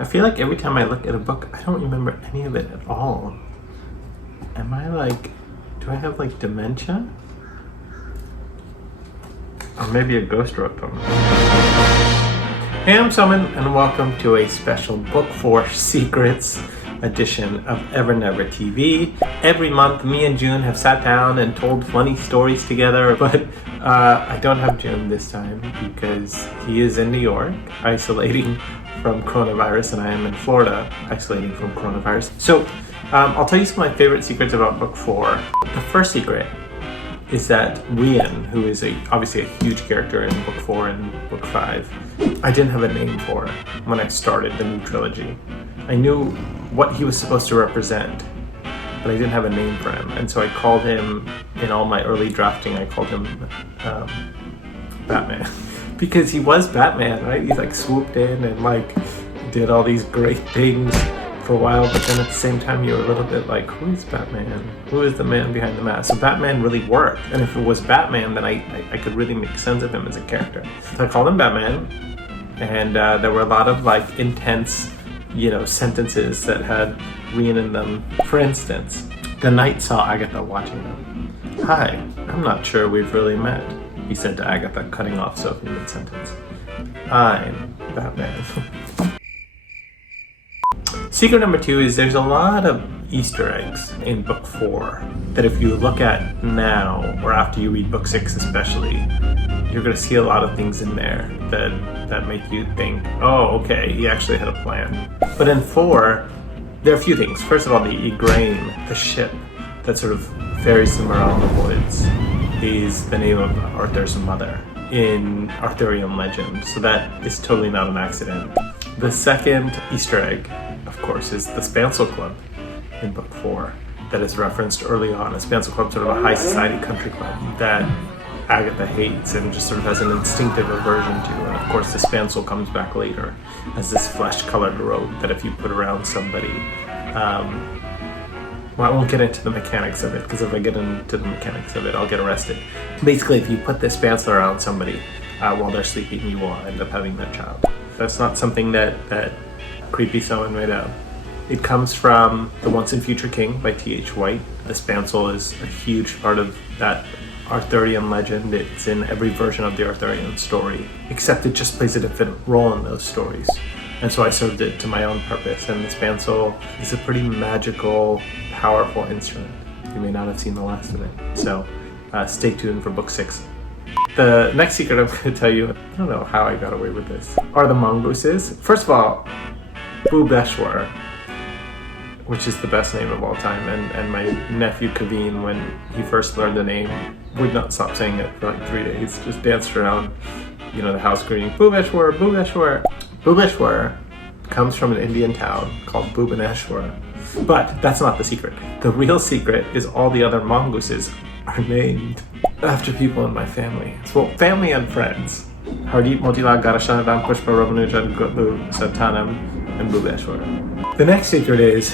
I feel like every time I look at a book, I don't remember any of it at all. Am I like, do I have like dementia? Or maybe a ghost wrote them. Hey, I'm Soman, and welcome to a special Book 4 Secrets edition of Evernever TV. Every month, me and June have sat down and told funny stories together, but I don't have June this time because he is in New York, isolating from coronavirus, and I am in Florida, isolating from coronavirus. So I'll tell you some of my favorite secrets about Book 4. The first secret is that Rian, who is obviously a huge character in Book 4 and Book 5, I didn't have a name for when I started the new trilogy. I knew what he was supposed to represent, but I didn't have a name for him. And so I called him, in all my early drafting, I called him Batman. Because he was Batman, right? He like swooped in and like did all these great things for a while, but then at the same time you were a little bit like, who is Batman? Who is the man behind the mask? So Batman really worked, and if it was Batman, then I could really make sense of him as a character. So I called him Batman, and there were a lot of like intense, sentences that had Rian in them. For instance, the knight saw Agatha watching them. "Hi, I'm not sure we've really met," he said to Agatha, cutting off Sophie mid-sentence. "I'm Batman." Secret number 2 is there's a lot of Easter eggs in Book 4 that if you look at now, or after you read Book 6 especially, you're going to see a lot of things in there that make you think, oh, okay, he actually had a plan. But in 4, there are a few things. First of all, the Igraine, the ship that sort of ferries them around the woods, is the name of Arthur's mother in Arthurian legend. So that is totally not an accident. The second Easter egg, of course, is the Spancel Club in Book 4 that is referenced early on. A Spancel Club, sort of a high society country club that Agatha hates and just sort of has an instinctive aversion to. And of course, the Spancel comes back later as this flesh-colored robe that if you put around somebody, well, I won't get into the mechanics of it, because if I get into the mechanics of it, I'll get arrested. Basically, if you put this Spancel around somebody while they're sleeping, you will end up having their child. That's not something that Creepy Soman made up. It comes from The Once and Future King by T.H. White. The Spancel is a huge part of that Arthurian legend. It's in every version of the Arthurian story, except it just plays a different role in those stories. And so I served it to my own purpose, and the Spancel is a pretty magical, powerful instrument. You may not have seen the last of it. So stay tuned for Book 6. The next secret I'm going to tell you, I don't know how I got away with this, are the mongooses. First of all, Bubeshwar, which is the best name of all time, and my nephew Kaveen, when he first learned the name, would not stop saying it for like 3 days, just danced around, the house screaming, Bubeshwar, Bubeshwar. Bubeshwar comes from an Indian town called Bhubaneswar. But that's not the secret. The real secret is all the other mongooses are named after people in my family. So family and friends. Hardip Motila Garashanadam Pushpa Ramanujan Gutlu Satanam and Bubeshwar. The next secret is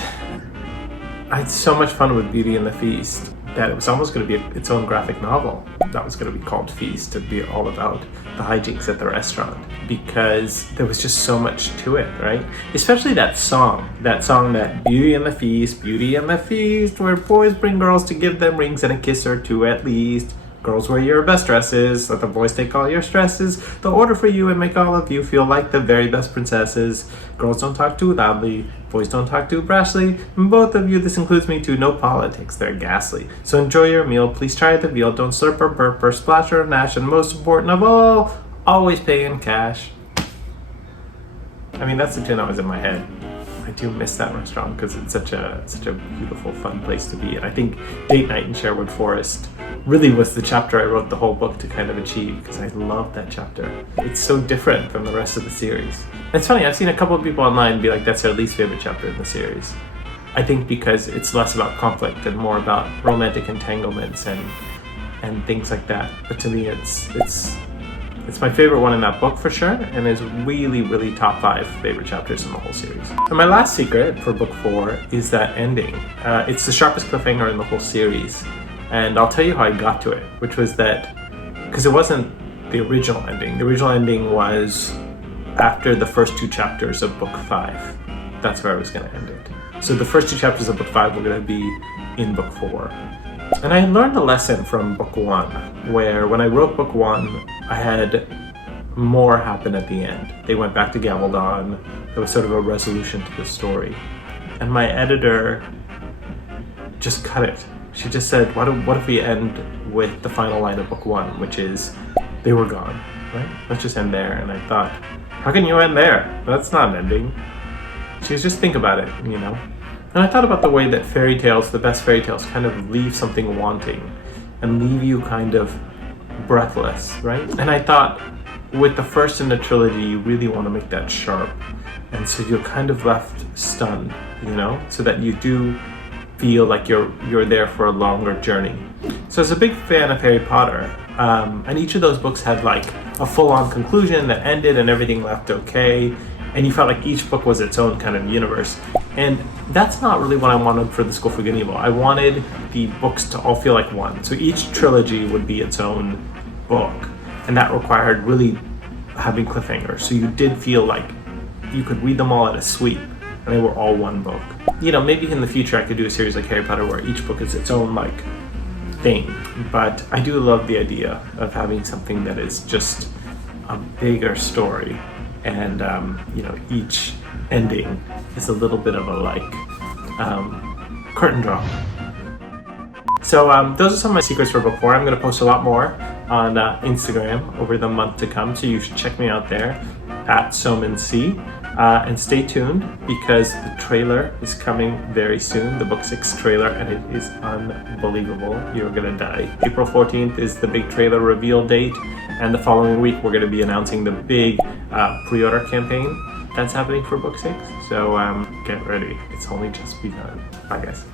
I had so much fun with Beauty and the Feast that it was almost going to be its own graphic novel that was going to be called Feast, to be all about the hijinks at the restaurant, because there was just so much to it, right? Especially that song that Beauty and the Feast, where boys bring girls to give them rings and a kiss or two at least. Girls wear your best dresses, let the boys take all your stresses. They'll order for you and make all of you feel like the very best princesses. Girls don't talk too loudly, boys don't talk too brashly. And both of you, this includes me too, no politics, they're ghastly. So enjoy your meal, please try the veal, don't slurp or burp or splash or gnash, and most important of all, always pay in cash. I mean, that's the tune that was in my head. I do miss that restaurant because it's such a beautiful, fun place to be. And I think Date Night in Sherwood Forest really was the chapter I wrote the whole book to kind of achieve, because I love that chapter. It's so different from the rest of the series. And it's funny, I've seen a couple of people online be like, that's their least favorite chapter in the series. I think because it's less about conflict and more about romantic entanglements and things like that. But to me, it's my favorite one in that book for sure, and is really, really top 5 favorite chapters in the whole series. And my last secret for Book 4 is that ending. It's the sharpest cliffhanger in the whole series. And I'll tell you how I got to it, which was that, because it wasn't the original ending. The original ending was after the first 2 chapters of book 5. That's where I was going to end it. So the first 2 chapters of book 5 were going to be in book 4. And I learned a lesson from book 1, where when I wrote book 1, I had more happen at the end. They went back to Gavaldon. There was sort of a resolution to the story. And my editor just cut it. She just said, what if we end with the final line of book 1, which is, they were gone, right? Let's just end there. And I thought, how can you end there? That's not an ending. She was just think about it, you know? And I thought about the way that fairy tales, the best fairy tales, kind of leave something wanting and leave you kind of breathless, right? And I thought, with the first in the trilogy, you really want to make that sharp. And so you're kind of left stunned, you know? So that you do feel like you're there for a longer journey. So as a big fan of Harry Potter, and each of those books had like a full-on conclusion that ended and everything left okay, and you felt like each book was its own kind of universe. And that's not really what I wanted for The School for Good and Evil. I wanted the books to all feel like one. So each trilogy would be its own book, and that required really having cliffhangers. So you did feel like you could read them all at a sweep, and they were all one book. You know, maybe in the future I could do a series like Harry Potter where each book is its own like thing. But I do love the idea of having something that is just a bigger story, and you know, each ending is a little bit of a like curtain draw. So those are some of my secrets for book 4. I'm going to post a lot more on Instagram over the month to come, so you should check me out there at Soman C. And stay tuned, because the trailer is coming very soon, the book 6 trailer, and it is unbelievable. You're gonna die. April 14th is the big trailer reveal date, and the following week we're gonna be announcing the big pre-order campaign that's happening for book 6. So get ready, it's only just begun. Bye guys.